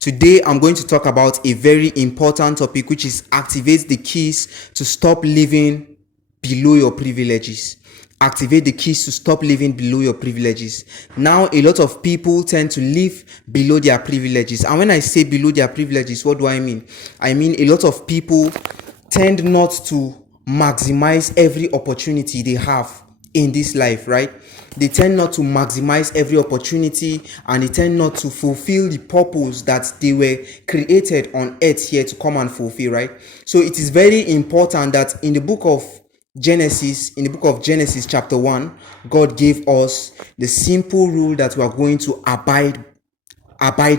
Today, I'm going to talk about a very important topic, which is activate the keys to stop living below your privileges. Activate the keys to stop living below your privileges. Now, a lot of people tend to live below their privileges. And when I say below their privileges, what do I mean? I mean, a lot of people tend not to maximize every opportunity they have in this life, right? They tend not to maximize every opportunity, and they tend not to fulfill the purpose that they were created on earth here to come and fulfill, right? So it is very important that in the book of Genesis chapter 1, God gave us the simple rule that we are going to abide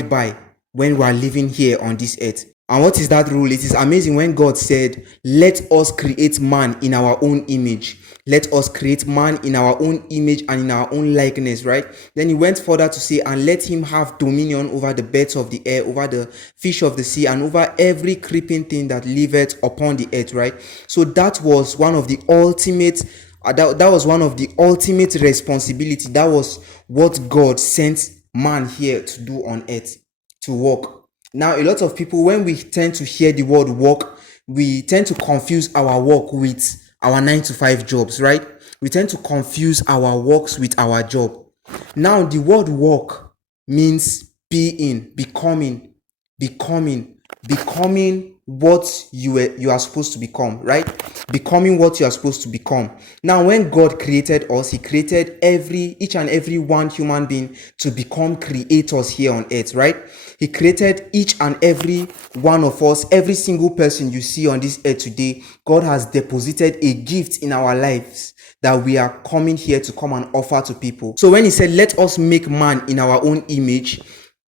by when we are living here on this earth. And what is that rule? It is amazing when God said, let us create man in our own image. Let us create man in our own image and in our own likeness, right? Then he went further to say, and let him have dominion over the birds of the air, over the fish of the sea, and over every creeping thing that liveth upon the earth, right? So that was one of the ultimate that was one of the ultimate responsibility. That was what God sent man here to do on earth, to work. Now, a lot of people, when we tend to hear the word work, we tend to confuse our work with our 9 to 5 jobs, right? We tend to confuse our works with our job. Now, the word work means being, becoming what you are supposed to become, right? Becoming what you are supposed to become. Now, when God created us, he created each and every one human being to become creators here on earth, right? He created each and every one of us, every single person you see on this earth today. God has deposited a gift in our lives that we are coming here to come and offer to people. So when he said, let us make man in our own image,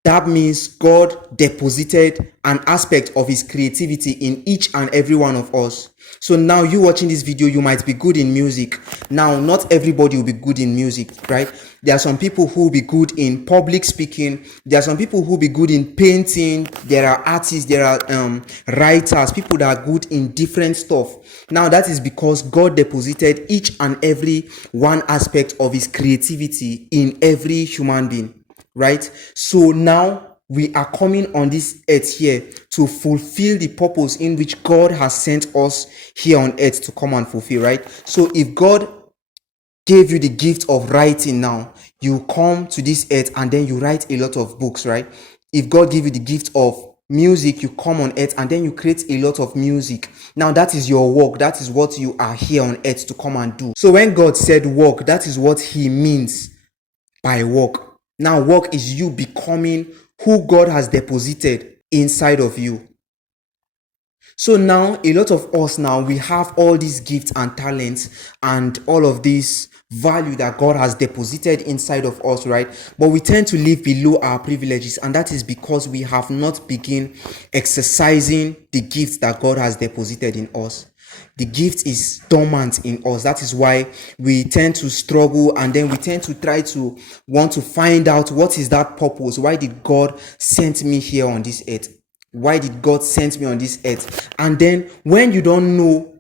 that means God deposited an aspect of his creativity in each and every one of us. So now you watching this video, you might be good in music. Now, not everybody will be good in music, right? There are some people who will be good in public speaking. There are some people who will be good in painting. There are artists, there are writers, people that are good in different stuff. Now, that is because God deposited each and every one aspect of his creativity in every human being. Right? So now we are coming on this earth here to fulfill the purpose in which God has sent us here on earth to come and fulfill, right? So if God gave you the gift of writing now, you come to this earth and then you write a lot of books, right? If God gave you the gift of music, you come on earth and then you create a lot of music. Now that is your work. That is what you are here on earth to come and do. So when God said work, that is what he means by work. Now, work is you becoming who God has deposited inside of you. So now, a lot of us now, we have all these gifts and talents and all of this value that God has deposited inside of us, right? But we tend to live below our privileges, and that is because we have not begun exercising the gifts that God has deposited in us. The gift is dormant in us. That is why we tend to struggle, and then we tend to try to want to find out what is that purpose. Why did God send me here on this earth? Why did God send me on this earth? And then when you don't know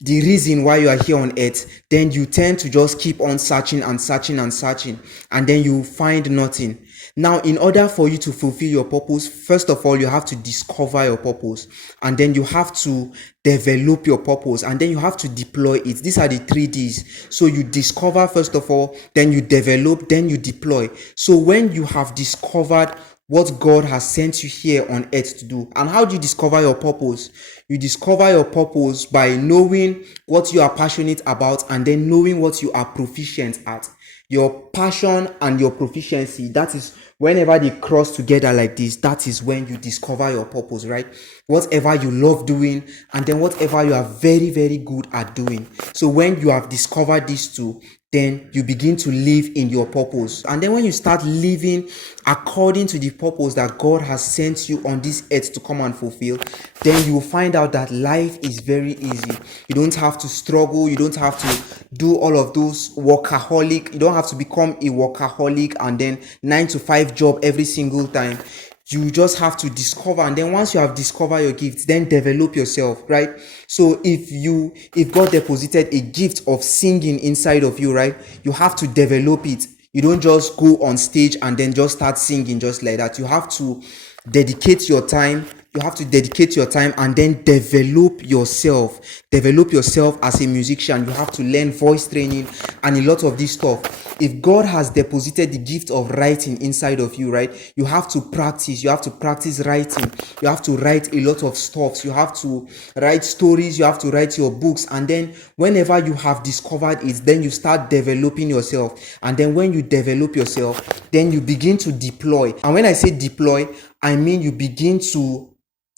the reason why you are here on earth, then you tend to just keep on searching and searching and searching, and then you find nothing. Now, in order for you to fulfill your purpose, first of all, you have to discover your purpose, and then you have to develop your purpose, and then you have to deploy it. These are the 3 Ds. So you discover first of all, then you develop, then you deploy. So when you have discovered what God has sent you here on earth to do. And how do you discover your purpose? You discover your purpose by knowing what you are passionate about and then knowing what you are proficient at. Your passion and your proficiency, that is whenever they cross together like this, that is when you discover your purpose, right? Whatever you love doing and then whatever you are very, very good at doing. So when you have discovered these two, then you begin to live in your purpose. And then when you start living according to the purpose that God has sent you on this earth to come and fulfill, then you will find out that life is very easy. You don't have to struggle. You don't have to do all of those workaholic. You don't have to become a workaholic and then 9 to 5 job every single time. You just have to discover, and then once you have discovered your gifts, then develop yourself, right? So if God deposited a gift of singing inside of you, right, you have to develop it. You don't just go on stage and then just start singing just like that. You have to dedicate your time. You have to dedicate your time and then develop yourself. Develop yourself as a musician. You have to learn voice training and a lot of this stuff. If God has deposited the gift of writing inside of you, right, you have to practice. You have to practice writing. You have to write a lot of stuff. You have to write stories. You have to write your books. And then whenever you have discovered it, then you start developing yourself. And then when you develop yourself, then you begin to deploy. And when I say deploy, I mean you begin to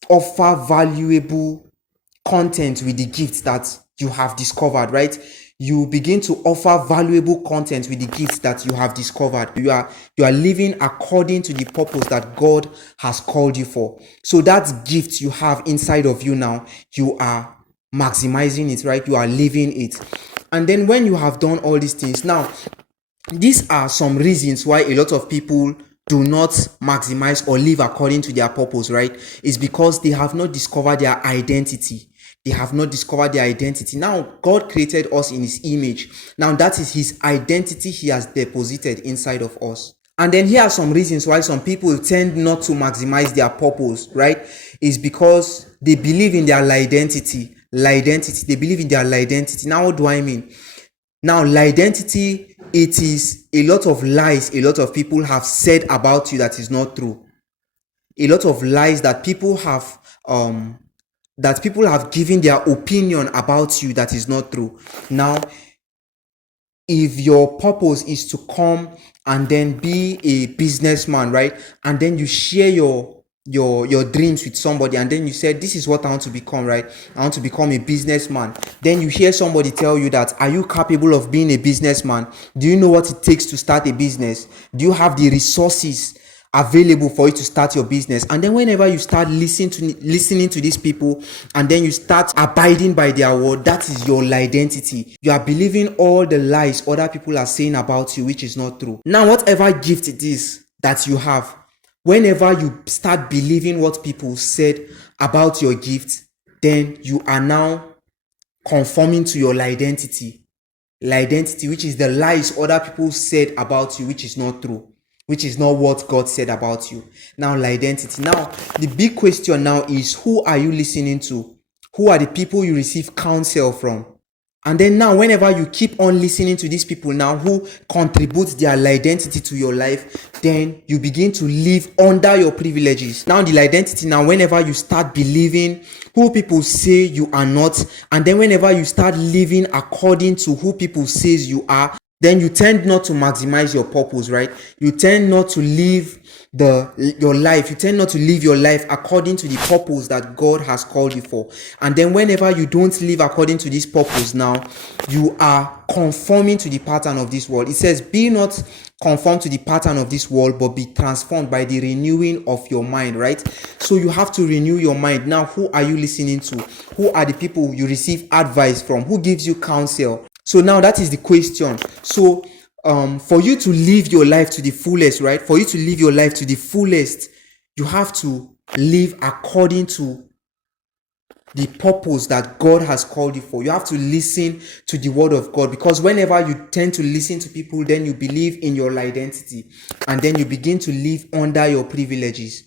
offer valuable content with the gifts that you have discovered, right? You begin to offer valuable content with the gifts that you have discovered. You are living according to the purpose that God has called you for. So that gift you have inside of you now, you are maximizing it, right? You are living it. And then when you have done all these things, now these are some reasons why a lot of people do not maximize or live according to their purpose, right? It's because they have not discovered their identity. They have not discovered their identity. Now, God created us in His image. Now, that is His identity He has deposited inside of us. And then here are some reasons why some people tend not to maximize their purpose, right? It's because they believe in their identity. They believe in their identity. Now, what do I mean? Now, identity, it is a lot of lies a lot of people have said about you that is not true. A lot of lies that people have given their opinion about you that is not true. Now, if your purpose is to come and then be a businessman, right? And then you share your dreams with somebody, and then you said, this is what I want to become, right? I want to become a businessman. Then you hear somebody tell you that, are you capable of being a businessman? Do you know what it takes to start a business? Do you have the resources available for you to start your business? And then whenever you start listening to these people, and then you start abiding by their word, that is your identity. You are believing all the lies other people are saying about you, which is not true. Now, whatever gift it is that you have, whenever you start believing what people said about your gift, then you are now conforming to your identity, which is the lies other people said about you, which is not true, which is not what God said about you. Now, identity. Now, the big question now is, who are you listening to? Who are the people you receive counsel from? And then now, whenever you keep on listening to these people now who contribute their identity to your life, then you begin to live under your privileges. Now, the identity now, whenever you start believing who people say you are not, and then whenever you start living according to who people says you are, then you tend not to maximize your purpose, right? You tend not to live your life. You tend not to live your life according to the purpose that God has called you for. And then whenever you don't live according to this purpose now, you are conforming to the pattern of this world. It says, be not conformed to the pattern of this world, but be transformed by the renewing of your mind, right? So you have to renew your mind. Now, who are you listening to? Who are the people you receive advice from? Who gives you counsel? So now that is the question. So for you to live your life to the fullest, right? For you to live your life to the fullest, you have to live according to the purpose that God has called you for. You have to listen to the word of God, because whenever you tend to listen to people, then you believe in your identity, and then you begin to live under your privileges,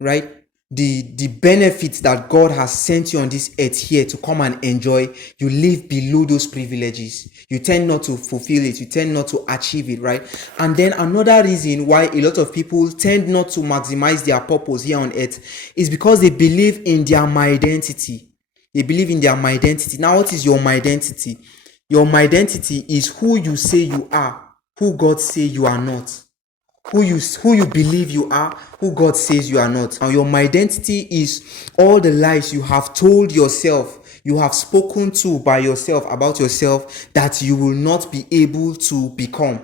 right? The benefits that God has sent you on this earth here to come and enjoy, you live below those privileges. You tend not to fulfill it. You tend not to achieve it, right? And then another reason why a lot of people tend not to maximize their purpose here on earth is because they believe in their identity. They believe in their identity. Now, what is your identity? Your identity is who you say you are, who God say you are not. Who you believe you are, who God says you are not. Now, your identity is all the lies you have told yourself, you have spoken to by yourself about yourself that you will not be able to become.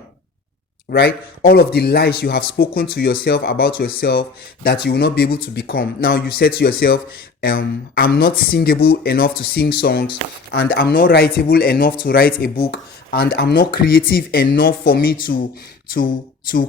Right? All of the lies you have spoken to yourself about yourself that you will not be able to become. Now, you said to yourself, I'm not singable enough to sing songs, and I'm not writable enough to write a book, and I'm not creative enough for me to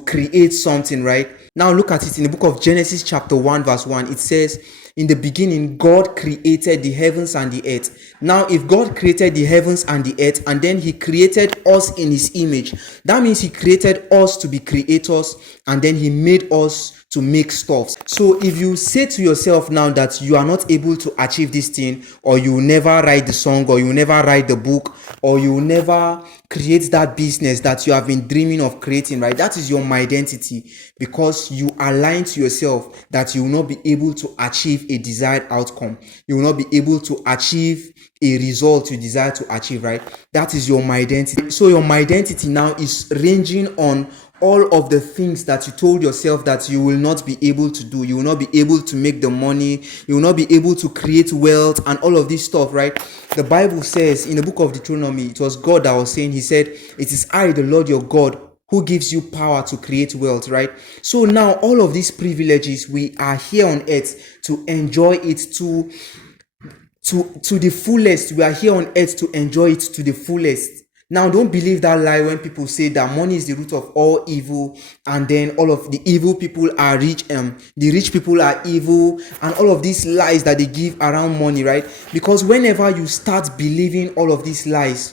create something, right? Now look at it in the book of Genesis chapter 1 verse 1. It says, in the beginning, God created the heavens and the earth. Now, if God created the heavens and the earth, and then He created us in His image, that means He created us to be creators, and then He made us to make stuff. So if you say to yourself now that you are not able to achieve this thing, or you will never write the song, or you will never write the book, or you will never create that business that you have been dreaming of creating, right? That is your identity, because you align to yourself that you will not be able to achieve a desired outcome. You will not be able to achieve a result you desire to achieve, right? That is your identity. So your identity now is ranging on all of the things that you told yourself that you will not be able to do. You will not be able to make the money. You will not be able to create wealth and all of this stuff, right? The Bible says in the book of Deuteronomy, it was God that was saying, he said, "It is I, the Lord your God, who gives you power to create wealth," right? So now all of these privileges, we are here on earth to enjoy it to the fullest. We are here on earth to enjoy it to the fullest. Now, don't believe that lie when people say that money is the root of all evil, and then all of the evil people are rich, the rich people are evil, and all of these lies that they give around money, right? Because whenever you start believing all of these lies,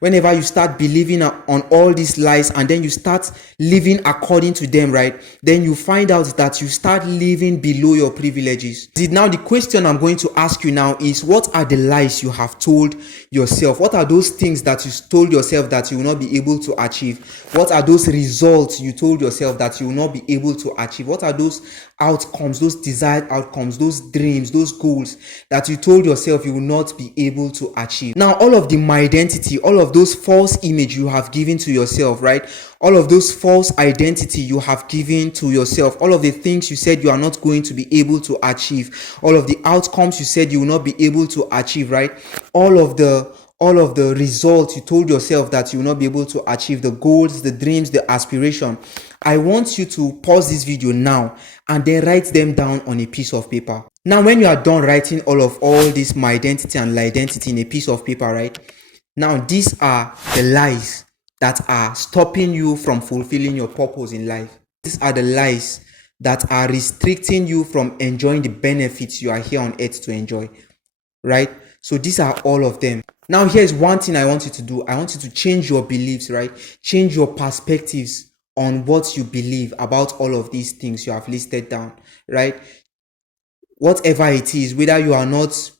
whenever you start believing on all these lies, and then you start living according to them, right, then you find out that you start living below your privileges. Now the question I'm going to ask you now is, what are the lies you have told yourself? What are those things that you told yourself that you will not be able to achieve? What are those results you told yourself that you will not be able to achieve? What are those outcomes, those desired outcomes, those dreams, those goals that you told yourself you will not be able to achieve? Now, all of the my identity, all of those false image you have given to yourself, right? All of those false identity you have given to yourself, all of the things you said you are not going to be able to achieve, all of the outcomes you said you will not be able to achieve, right? All of the results you told yourself that you will not be able to achieve, the goals, the dreams, the aspiration. I want you to pause this video now and then write them down on a piece of paper. Now, when you are done writing all this my identity and identity in a piece of paper, right? Now, these are the lies that are stopping you from fulfilling your purpose in life. These are the lies that are restricting you from enjoying the benefits you are here on earth to enjoy, right? So these are all of them. Now, here's one thing I want you to do. I want you to change your beliefs, right? Change your perspectives on what you believe about all of these things you have listed down, right? Whatever it is, whether you are not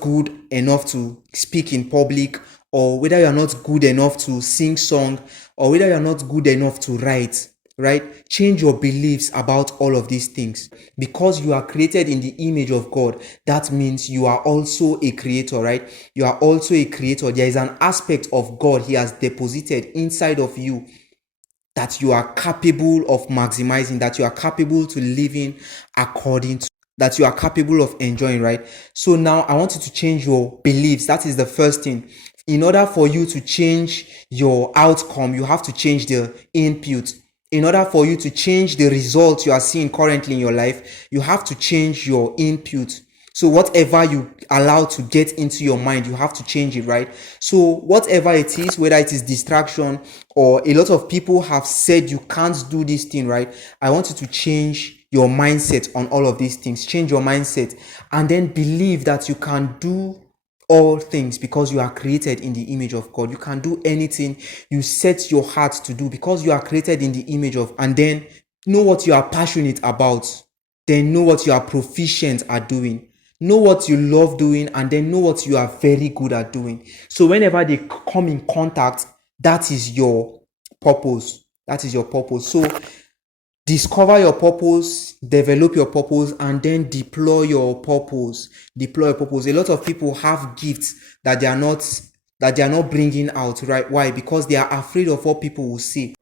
good enough to speak in public, or whether you are not good enough to sing song, or whether you are not good enough to write, right? Change your beliefs about all of these things. Because you are created in the image of God, that means you are also a creator, right? You are also a creator. There is an aspect of God He has deposited inside of you that you are capable of maximizing, that you are capable to living according to, that you are capable of enjoying, right? So now I want you to change your beliefs. That is the first thing. In order for you to change your outcome, you have to change the input. In order for you to change the results you are seeing currently in your life, you have to change your input. So whatever you allow to get into your mind, you have to change it, right? So whatever it is, whether it is distraction, or a lot of people have said you can't do this thing, right? I want you to change your mindset on all of these things. Change your mindset, and then believe that you can do all things because you are created in the image of God. You can do anything you set your heart to do because you are created in the image of, and then know what you are passionate about. Then know what you are proficient at doing. Know what you love doing, and then know what you are very good at doing. So whenever they come in contact, that is your purpose. That is your purpose. So discover your purpose, develop your purpose, and then deploy your purpose. Deploy your purpose. A lot of people have gifts that they are not bringing out, right? Why? Because they are afraid of what people will say.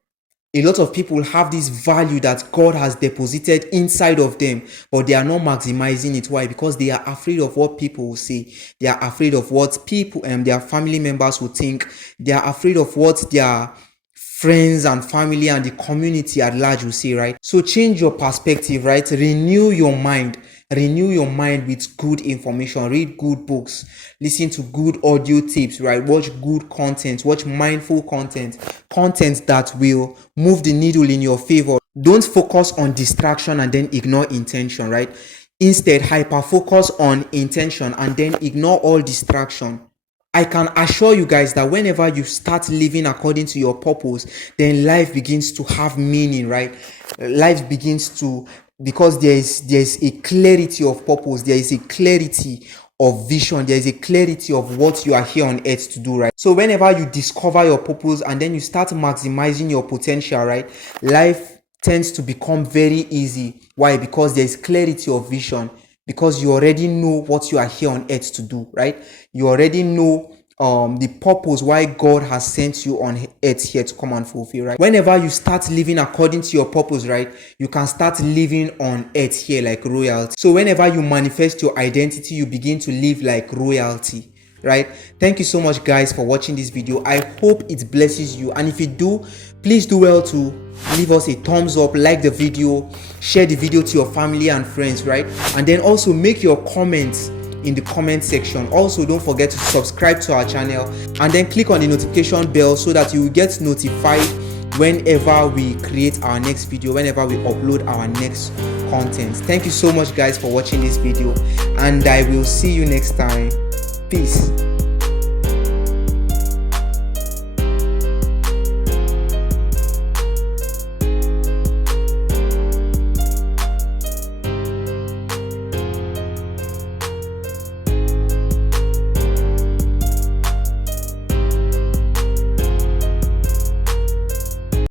A lot of people have this value that God has deposited inside of them, but they are not maximizing it. Why? Because they are afraid of what people will say. They are afraid of what people and their family members will think. They are afraid of what their friends and family and the community at large will say, right? So change your perspective, right? Renew your mind. Renew your mind with good information. Read good books. Listen to good audio tips, right? Watch good content. Watch mindful content. Content that will move the needle in your favor. Don't focus on distraction and then ignore intention, right? Instead, hyper focus on intention and then ignore all distraction. I can assure you guys that whenever you start living according to your purpose, then life begins to have meaning, right? Life begins to because there is a clarity of purpose, there is a clarity of vision, there is a clarity of what you are here on earth to do, right? So whenever you discover your purpose and then you start maximizing your potential, right, life tends to become very easy. Why? Because there is clarity of vision, because you already know what you are here on earth to do, right? You already know the purpose why God has sent you on earth here to come and fulfill, right? Whenever you start living according to your purpose, right, you can start living on earth here like royalty. So whenever you manifest your identity, you begin to live like royalty, right? Thank you so much, guys, for watching this video. I hope it blesses you, and if you do, please do well to leave us a thumbs up, like the video, share the video to your family and friends, right? And then also make your comments in the comment section. Also, don't forget to subscribe to our channel and then click on the notification bell so that you will get notified whenever we create our next video, whenever we upload our next content. Thank you so much, guys, for watching this video, and I will see you next time. Peace.